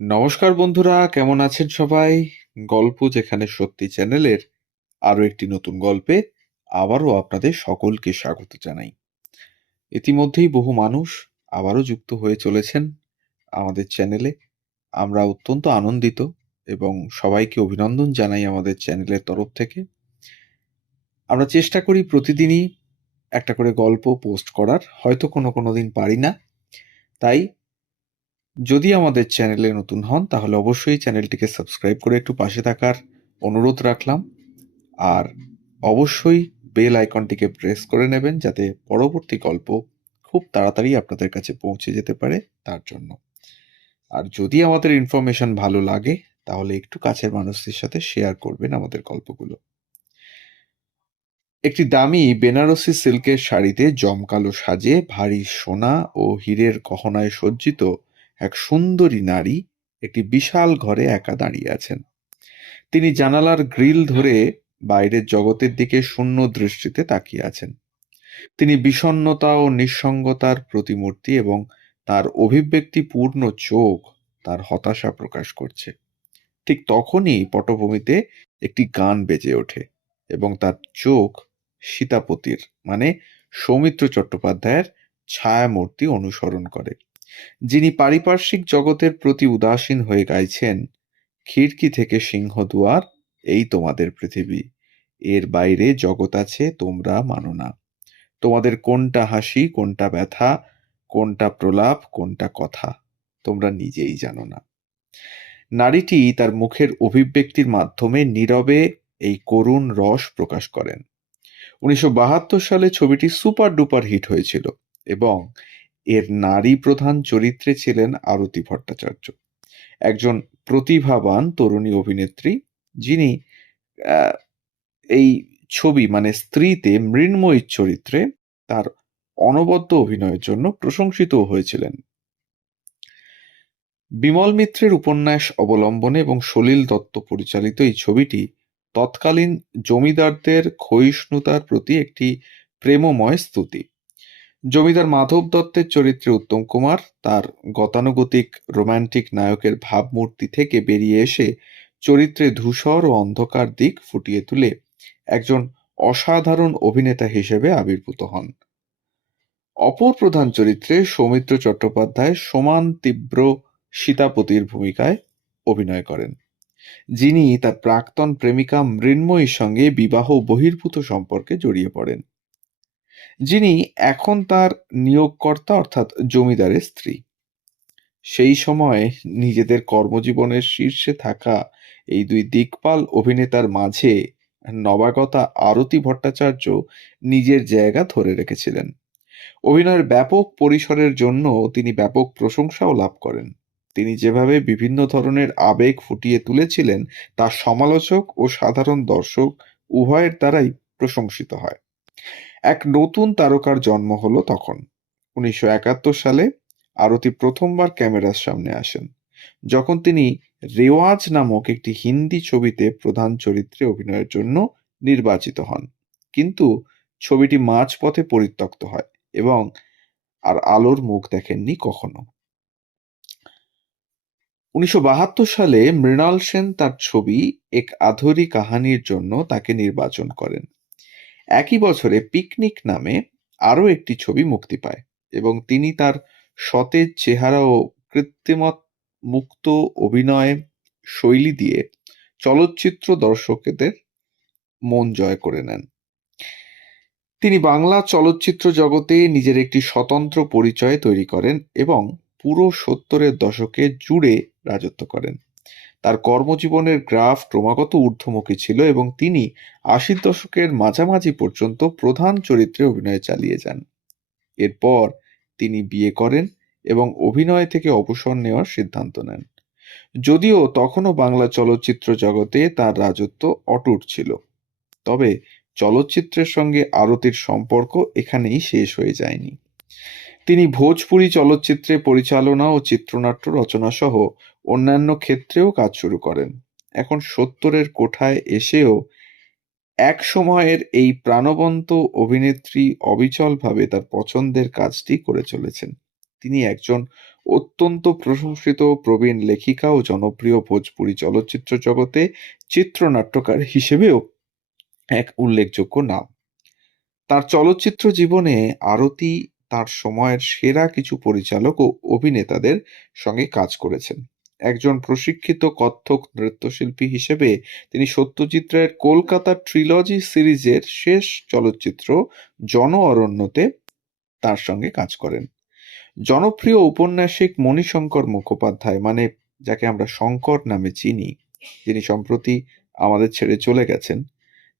নমস্কার বন্ধুরা, কেমন আছেন সবাই? গল্প যেখানে সত্যি চ্যানেলের আরো একটি নতুন গল্পে আবারও আপনাদের সকলকে স্বাগত জানাই। ইতিমধ্যেই বহু মানুষ আবারও যুক্ত হয়ে চলেছেন আমাদের চ্যানেলে। আমরা অত্যন্ত আনন্দিত এবং সবাইকে অভিনন্দন জানাই আমাদের চ্যানেলের তরফ থেকে। আমরা চেষ্টা করি প্রতিদিনই একটা করে গল্প পোস্ট করার, হয়তো কোনো দিন পারি না। তাই যদি আমাদের চ্যানেলে নতুন হন তাহলে অবশ্যই চ্যানেলটিকে সাবস্ক্রাইব করে একটু পাশে থাকার অনুরোধ রাখলাম। আর অবশ্যই বেল আইকনটিকে প্রেস করে নেবেন যাতে পরবর্তী গল্প খুব তাড়াতাড়ি আপনাদের কাছে পৌঁছে যেতে পারে তার জন্য। আর যদি আমাদের ইনফরমেশন ভালো লাগে তাহলে একটু কাছের মানুষদের সাথে শেয়ার করবেন আমাদের গল্পগুলো। একটি দামি বেনারসি সিল্কের শাড়িতে জমকালো সাজে ভারী সোনা ও হীরের গহনায় সজ্জিত এক সুন্দরী নারী একটি বিশাল ঘরে একা দাঁড়িয়ে আছেন। তিনি জানালার গ্রিল ধরে বাইরের জগতের দিকে শূন্য দৃষ্টিতে তাকিয়ে আছেন। তিনি বিষণ্ণতা ও নিঃসঙ্গতার প্রতিমূর্তি এবং তার অভিব্যক্তিপূর্ণ চোখ তার হতাশা প্রকাশ করছে। ঠিক তখনই পটভূমিতে একটি গান বেজে ওঠে এবং তার চোখ সীতাপতির মানে সৌমিত্র চট্টোপাধ্যায়ের ছায়ামূর্তি অনুসরণ করে, যিনি পারিপার্শ্বিক জগতের প্রতি উদাসীন হয়ে গাইছেন, খিড়কি থেকে সিংহদুয়ার এই তোমাদের পৃথিবী, এর বাইরে জগৎ আছে তোমরা মানো না, তোমাদের কোনটা হাসি কোনটা ব্যথা, কোনটা প্রলাপ কোনটা কথা, তোমরা নিজেই জানো না। নারীটি তার মুখের অভিব্যক্তির মাধ্যমে নীরবে এই করুণ রস প্রকাশ করেন। 1972 সালে ছবিটি সুপার ডুপার হিট হয়েছিল এবং এর নারী প্রধান চরিত্রে ছিলেন আরতি ভট্টাচার্য, একজন প্রতিভাবান তরুণী অভিনেত্রী, যিনি আহ, এই ছবি মানে স্ত্রীতে মৃন্ময়ীর চরিত্রে তার অনবদ্য অভিনয়ের জন্য প্রশংসিত হয়েছিলেন। বিমল মিত্রের উপন্যাস অবলম্বনে এবং সলিল দত্ত পরিচালিত এই ছবিটি তৎকালীন জমিদারদের ক্ষয়িষ্ণুতার প্রতি একটি প্রেমময় স্তুতি। জমিদার মাধব দত্তের চরিত্রে উত্তম কুমার তার গতানুগতিক রোমান্টিক নায়কের ভাবমূর্তি থেকে বেরিয়ে এসে চরিত্রে ধূসর ও অন্ধকার দিক ফুটিয়ে তুলে একজন অসাধারণ অভিনেতা হিসেবে আবির্ভূত হন। অপর প্রধান চরিত্রে সৌমিত্র চট্টোপাধ্যায় সমান তীব্র সীতাপতির ভূমিকায় অভিনয় করেন, যিনি তার প্রাক্তন প্রেমিকা মৃন্ময়ীর সঙ্গে বিবাহ বহির্ভূত সম্পর্কে জড়িয়ে পড়েন, যিনি এখন তার নিয়োগকর্তা অর্থাৎ জমিদারের স্ত্রী। সেই সময় নিজেদের কর্মজীবনের শীর্ষে থাকা এই দুই দিকপাল অভিনেতার মাঝে নবাগতা আরতি ভট্টাচার্য নিজের জায়গা ধরে রেখেছিলেন। অভিনয়ের ব্যাপক পরিসরের জন্য তিনি ব্যাপক প্রশংসাও লাভ করেন। তিনি যেভাবে বিভিন্ন ধরনের আবেগ ফুটিয়ে তুলেছিলেন তা সমালোচক ও সাধারণ দর্শক উভয়ের দ্বারাই প্রশংসিত হয়। এক নতুন তারকার জন্ম হলো তখন। 1971 সালে আরতি প্রথমবার ক্যামেরার সামনে আসেন, যখন তিনি রেওয়াজ নামক একটি হিন্দি ছবিতে প্রধান চরিত্রে অভিনয়ের জন্য নির্বাচিত হন। কিন্তু ছবিটি মাঝপথে পরিত্যক্ত হয় এবং আর আলোর মুখ দেখেননি কখনো। 1972 সালে মৃণাল সেন তার ছবি এক আধুরি কাহানির জন্য তাকে নির্বাচন করেন। একই বছরে পিকনিক নামে আরও একটি ছবি মুক্তি পায় এবং তিনি তার সতেজ চেহারা ও কৃত্রিমত মুক্ত অভিনয় শৈলী দিয়ে চলচ্চিত্র দর্শকদের মন জয় করে নেন। তিনি বাংলা চলচ্চিত্র জগতে নিজের একটি স্বতন্ত্র পরিচয় তৈরি করেন এবং পুরো 70-এর দশকে জুড়ে রাজত্ব করেন। তার কর্মজীবনের গ্রাফ ক্রমাগত ঊর্ধ্বমুখী ছিল এবং তিনি 80-র দশকের মাঝামাঝি পর্যন্ত প্রধান চরিত্রে অভিনয় চালিয়ে যান। এরপর তিনি বিয়ে করেন এবং অভিনয় থেকে অবসর নেওয়ার সিদ্ধান্ত নেন, যদিও তখনও বাংলা চলচ্চিত্র জগতে তার রাজত্ব অটুট ছিল। তবে চলচ্চিত্রের সঙ্গে আরতির সম্পর্ক এখানেই শেষ হয়ে যায়নি। তিনি ভোজপুরি চলচ্চিত্রে পরিচালনা ও চিত্রনাট্য রচনা সহ অন্যান্য ক্ষেত্রেও কাজ শুরু করেন। এখন 70-এর কোঠায় এসেও এক সময়ের এই প্রাণবন্ত অভিনেত্রী অবিচলভাবে তার পছন্দের কাজটি করে চলেছেন। তিনি একজন অত্যন্ত প্রশংসিত প্রবীণ লেখিকা ও জনপ্রিয় ভোজপুরি চলচ্চিত্র জগতে চিত্রনাট্যকার হিসেবেও এক উল্লেখযোগ্য নাম। তার চলচ্চিত্র জীবনে আরতি তার সময়ের সেরা কিছু পরিচালক ও অভিনেতাদের সঙ্গে কাজ করেছেন। একজন প্রশিক্ষিত কত্থক নৃত্যশিল্পী হিসেবে তিনি সত্যজিৎ রায়ের কলকাতা ট্রিলজি সিরিজের শেষ চলচ্চিত্র জন অরণ্যতে তার সঙ্গে কাজ করেন। জনপ্রিয় ঔপন্যাসিক মণিশঙ্কর মুখোপাধ্যায়, মানে যাকে আমরা শঙ্কর নামে চিনি, যিনি সম্প্রতি আমাদের ছেড়ে চলে গেছেন,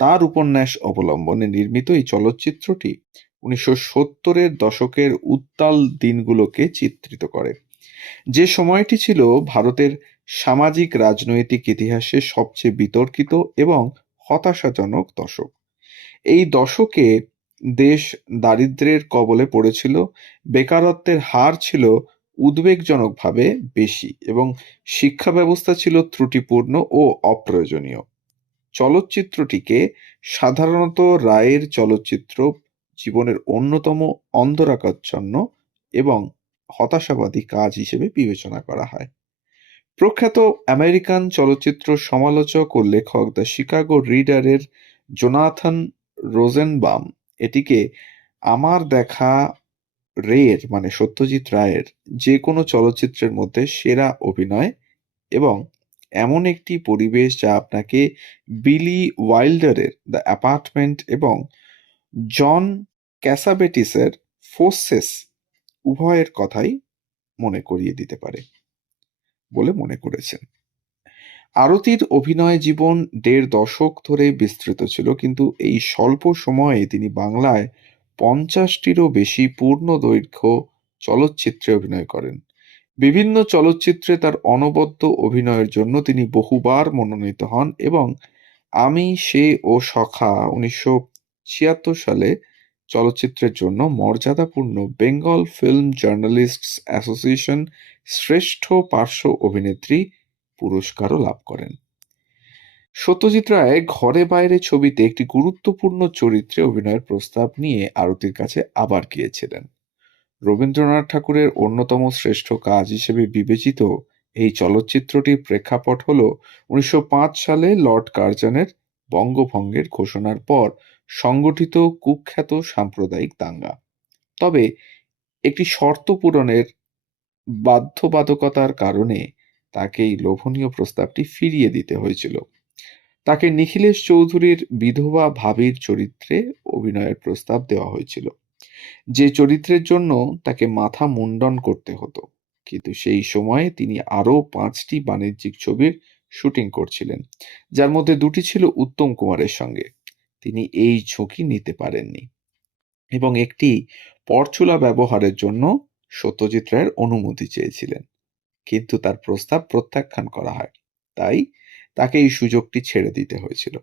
তার উপন্যাস অবলম্বনে নির্মিত এই চলচ্চিত্রটি 1970-এর দশকের উত্তাল দিনগুলোকে চিত্রিত করে, যে সময়টি ছিল ভারতের সামাজিক রাজনৈতিক ইতিহাসে সবচেয়ে বিতর্কিত এবং হতাশাজনক দশক। এই দশকে দেশ দারিদ্র্যের কবলে পড়েছিল, বেকারত্বের হার ছিল উদ্বেগজনকভাবে বেশি এবং শিক্ষা ব্যবস্থা ছিল ত্রুটিপূর্ণ ও অপ্রয়োজনীয়। চলচ্চিত্রটিকে সাধারণত রায়ের চলচ্চিত্র জীবনের অন্যতম অন্ধকারাচ্ছন্ন এবং হতাশাবাদী কাজ হিসেবে বিবেচনা করা হয়। প্রখ্যাত আমেরিকান চলচ্চিত্র সমালোচক ও লেখক দ্য শিকাগো রিডারের জোনাথন রোজেনবাম এটিকে আমার দেখা রের, মানে সত্যজিৎ রায়ের, যে কোনো চলচ্চিত্রের মধ্যে সেরা অভিনয় এবং এমন একটি পরিবেশ যা আপনাকে বিলি ওয়াইল্ডারের দ্য অ্যাপার্টমেন্ট এবং জন ক্যাসাবেটিসের ফোর্সেস উভয়ের কথাই মনে করিয়ে দিতে পারে বলে মনে করেছেন। আরতির অভিনয় জীবন ১.৫ দশক ধরে বিস্তৃত ছিল, কিন্তু এই স্বল্প সময়ে তিনি বাংলায় ৫০টিরও বেশি পূর্ণদৈর্ঘ্য চলচ্চিত্রে অভিনয় করেন। বিভিন্ন চলচ্চিত্রে তার অনবদ্য অভিনয়ের জন্য তিনি বহুবার মনোনীত হন এবং আমি, সে ও সখা ১৯৭৬ সালে চলচ্চিত্রের জন্য মর্যাদাপূর্ণ বেঙ্গল ফিল্ম জার্নালিস্টস অ্যাসোসিয়েশন শ্রেষ্ঠ পার্শ্ব অভিনেত্রী পুরস্কারও লাভ করেন। সত্যজিৎ রায় ঘরে বাইরে ছবিতে একটি গুরুত্বপূর্ণ চরিত্রে অভিনয়ের প্রস্তাব নিয়ে আরতির কাছে আবার গিয়েছিলেন। রবীন্দ্রনাথ ঠাকুরের অন্যতম শ্রেষ্ঠ কাজ হিসেবে বিবেচিত এই চলচ্চিত্রটির প্রেক্ষাপট হল ১৯০৫ সালে লর্ড কার্জনের বঙ্গভঙ্গের ঘোষণার পর সংগঠিত কুখ্যাত সাম্প্রদায়িক দাঙ্গা। তবে একটি শর্ত পূরণের বাধ্যবাধকতার কারণে তাকে এই লোভনীয় প্রস্তাবটি ফিরিয়ে দিতে হয়েছিল। তাকে নিখিলেশ চৌধুরীর বিধবা ভাবির চরিত্রে অভিনয়ের প্রস্তাব দেওয়া হয়েছিল, যে চরিত্রের জন্য তাকে মাথা মুন্ডন করতে হতো, কিন্তু সেই সময়ে তিনি আরও ৫টি বাণিজ্যিক ছবির শুটিং করছিলেন, যার মধ্যে ২টি ছিল উত্তম কুমারের সঙ্গে। তিনি এই ঝুঁকি নিতে পারেননি এবং একটি পরচুলা ব্যবহারের জন্য সত্যজিৎ রায়ের অনুমতি চেয়েছিলেন, কিন্তু তার প্রস্তাব প্রত্যাখ্যান করা হয়, তাই তাকে এই সুযোগটি ছেড়ে দিতে হয়েছিল।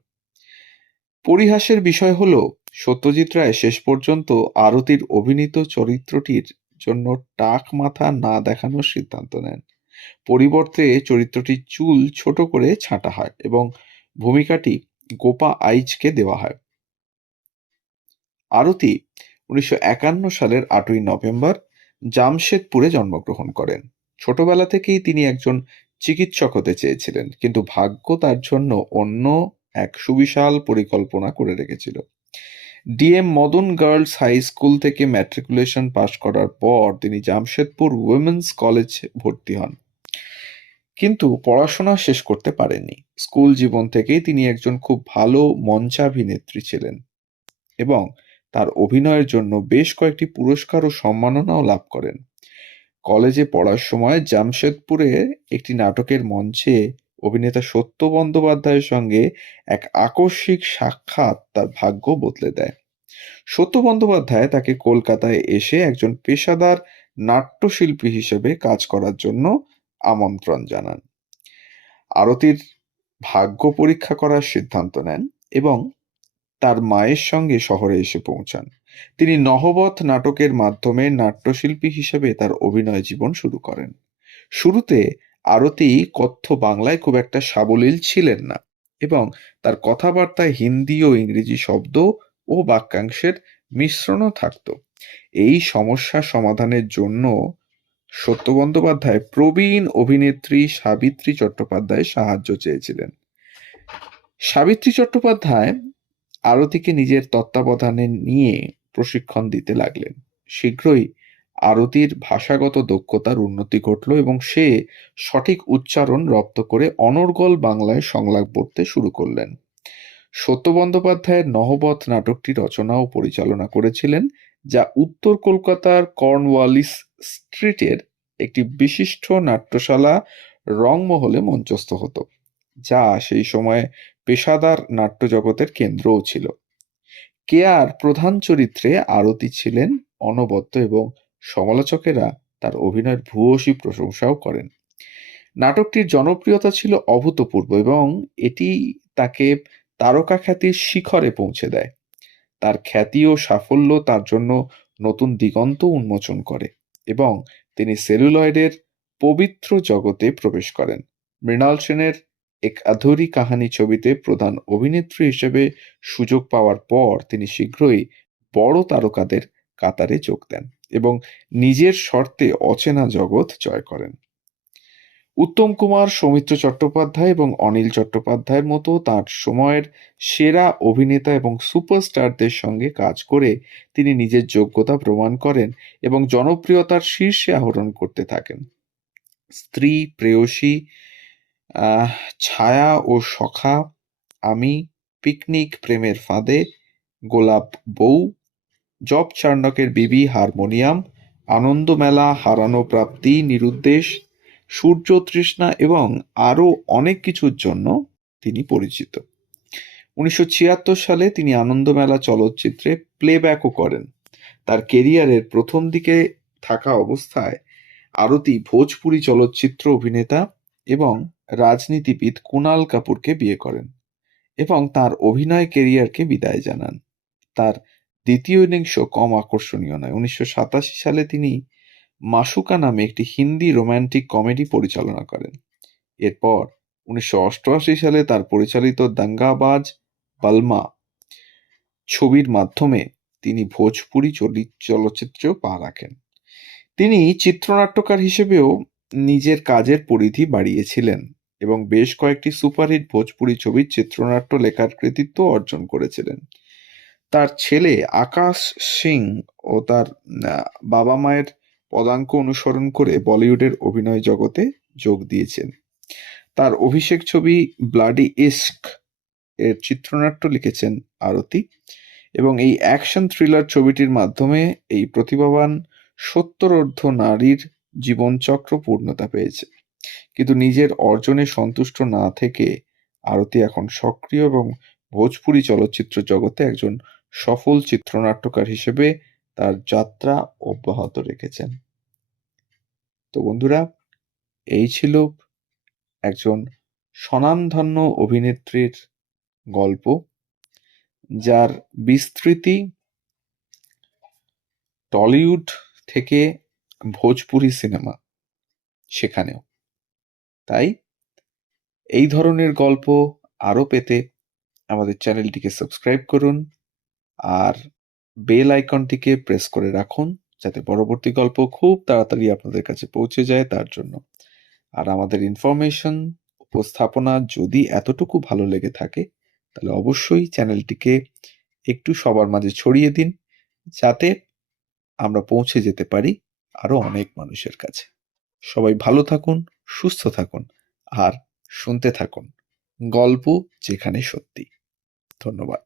পরিহাসের বিষয় হল, সত্যজিৎ রায় শেষ পর্যন্ত আরতির অভিনীত চরিত্রটির জন্য টাক মাথা না দেখানোর সিদ্ধান্ত নেন। পরিবর্তে চরিত্রটির চুল ছোট করে ছাঁটা হয় এবং ভূমিকাটি গোপা আইচকে দেওয়া হয়। আরতি ১৯৫১ সালের ৮ই নভেম্বর জামশেদপুরে জন্মগ্রহণ করেন। ছোটবেলা থেকেই তিনি একজন চিকিৎসক হতে চেয়েছিলেন, কিন্তু ভাগ্য তার জন্য অন্য এক সুবিশাল পরিকল্পনা করে রেখেছিল। DM Madan girls high school থেকে ম্যাট্রিকুলেশন পাশ করার পর তিনি জামশেদপুর উইমেন্স কলেজে ভর্তি হন, কিন্তু পড়াশোনা শেষ করতে পারেননি। স্কুল জীবন থেকেই তিনি একজন খুব ভালো মঞ্চাভিনেত্রী ছিলেন এবং তার অভিনয়ের জন্য বেশ কয়েকটি পুরস্কার ও সম্মাননাও লাভ করেন। কলেজে পড়ার সময় জামশেদপুরে একটি নাটকের মঞ্চে অভিনেতা সত্য বন্দ্যোপাধ্যায়ের সঙ্গে এক আকস্মিক সাক্ষাৎ তার ভাগ্য বদলে দেয়। সত্য বন্দ্যোপাধ্যায় তাকে কলকাতায় এসে একজন পেশাদার নাট্যশিল্পী হিসেবে কাজ করার জন্য আমন্ত্রণ জানান। আরতির ভাগ্য পরীক্ষা করার সিদ্ধান্ত নেন এবং তার মায়ের সঙ্গে শহরে এসে পৌঁছান। তিনি নহবত নাটকের মাধ্যমে নাট্যশিল্পী হিসেবে তার অভিনয় জীবন শুরু করেন। শুরুতে আরতি কথ্য বাংলায় খুব একটা সাবলীল ছিলেন না এবং তার কথাবার্তায় হিন্দি ও ইংরেজি শব্দ ও বাক্যাংশের মিশ্রণও থাকত। এই সমস্যা সমাধানের জন্য সত্য বন্দ্যোপাধ্যায় প্রবীণ অভিনেত্রী সাবিত্রী চট্টোপাধ্যায়ের সাহায্য চেয়েছিলেন। সাবিত্রী চট্টোপাধ্যায় আরতিকে নিজের তত্ত্বাবধানে নিয়ে প্রশিক্ষণ দিতে লাগলেন। শীঘ্রই আরতির ভাষাগত দক্ষতার উন্নতি ঘটল এবং সে সঠিক উচ্চারণ রপ্ত করে অনর্গল বাংলায় সংলাপ পড়তে শুরু করলেন। সত্য বন্দ্যোপাধ্যায়ের নহবত নাটকটি রচনা ও পরিচালনা করেছিলেন, যা উত্তর কলকাতার কর্নওয়ালিস স্ট্রিটের একটি বিশিষ্ট নাট্যশালা রংমহলে মঞ্চস্থ হতো, যা সেই সময়ে পেশাদার নাট্যজগতের কেন্দ্রও ছিল। কেয়ার প্রধান চরিত্রে আরতি ছিলেন অনবদ্য এবং সমালোচকেরা তার অভিনয়ের ভূয়সী প্রশংসাও করেন। নাটকটির জনপ্রিয়তা ছিল অভূতপূর্ব এবং এটি তাকে তারকা খ্যাতির শিখরে পৌঁছে দেয়। তার খ্যাতি ও সাফল্য তার জন্য নতুন দিগন্ত উন্মোচন করে এবং তিনি সেলুলয়েডের পবিত্র জগতে প্রবেশ করেন। মৃণাল সেনের এক আধুরি কাহানি ছবিতে প্রধান অভিনেত্রী হিসেবে সুযোগ পাওয়ার পর তিনি শীঘ্রই বড় তারকাদের কাতারে যোগ দেন এবং নিজের শর্তে অচেনা জগৎ জয় করেন। উত্তম কুমার, সৌমিত্র চট্টোপাধ্যায় এবং অনিল চট্টোপাধ্যায়ের মতো তাঁর সময়ের সেরা অভিনেতা এবং সুপারস্টারদের সঙ্গে কাজ করে তিনি নিজের যোগ্যতা প্রমাণ করেন এবং জনপ্রিয়তার শীর্ষে আরোহণ করতে থাকেন। স্ত্রী, প্রেয়সী, ছায়া ও সখা, আমি, পিকনিক, প্রেমের ফাঁদে, গোলাপ বউ, জব চার্নকের বিবি, হারমোনিয়াম, আনন্দমেলা, হারানো প্রাপ্তি, নিরুদ্দেশ, সূর্য তৃষ্ণা এবং আরও অনেক কিছুর জন্য তিনি পরিচিত। 1976 সালে তিনি আনন্দমেলা চলচ্চিত্রে প্লেব্যাকও করেন। তার কেরিয়ারের প্রথম দিকে থাকা অবস্থায় আরতি ভোজপুরি চলচ্চিত্র অভিনেতা এবং রাজনীতিবিদ কুনাল কাপুরকে বিয়ে করেন এবং তার অভিনয় কেরিয়ারকে বিদায় জানান। তার দ্বিতীয় ইনিংস কম আকর্ষণীয় নয়। 1987 সালে তিনি মাসুকা নামে একটি হিন্দি রোমান্টিক কমেডি পরিচালনা করেন। এরপর 1988 সালে তার পরিচালিত দাঙ্গাবাজ বালমা ছবির মাধ্যমে তিনি ভোজপুরি চলচ্চিত্রেও পা রাখেন। তিনি চিত্রনাট্যকার হিসেবেও নিজের কাজের পরিধি বাড়িয়েছিলেন এবং বেশ কয়েকটি সুপারহিট ভোজপুরি ছবির চিত্রনাট্য লেখার কৃতিত্ব অর্জন করেছিলেন। তার ছেলে আকাশ সিং ও তার বাবা মায়ের পদাঙ্ক অনুসরণ করে বলিউডের অভিনয় জগতে যোগ দিয়েছেন। তার অভিষেক ছবি ব্লাডি ইশক এর চিত্রনাট্য লিখেছেন আরতি এবং এই অ্যাকশন থ্রিলার ছবিটির মাধ্যমে এই প্রতিভাবান সত্তরোর্ধ্ব নারীর জীবনচক্র পূর্ণতা পেয়েছে। কিন্তু নিজের অর্জনে সন্তুষ্ট না থেকে আরতি এখন সক্রিয় এবং ভোজপুরি চলচ্চিত্র জগতে একজন সফল চিত্রনাট্যকার হিসেবে তার যাত্রা অব্যাহত রেখেছেন। তো বন্ধুরা, এই ছিল একজন স্বনামধন্য অভিনেত্রীর গল্প, যার বিস্তৃতি টলিউড থেকে ভোজপুরি সিনেমা সেখানেও। তাই এই ধরনের গল্প আরও পেতে আমাদের চ্যানেলটিকে সাবস্ক্রাইব করুন আর বেল আইকনটিকে প্রেস করে রাখুন, যাতে পরবর্তী গল্প খুব তাড়াতাড়ি আপনাদের কাছে পৌঁছে যায় তার জন্য। আর আমাদের ইনফরমেশন, উপস্থাপনা যদি এতটুকু ভালো লেগে থাকে তাহলে অবশ্যই চ্যানেলটিকে একটু সবার মাঝে ছড়িয়ে দিন, যাতে আমরা পৌঁছে যেতে পারি আরো অনেক মানুষের কাছে। সবাই ভালো থাকুন, সুস্থ থাকুন আর শুনতে থাকুন গল্প যেখানে সত্যি। ধন্যবাদ।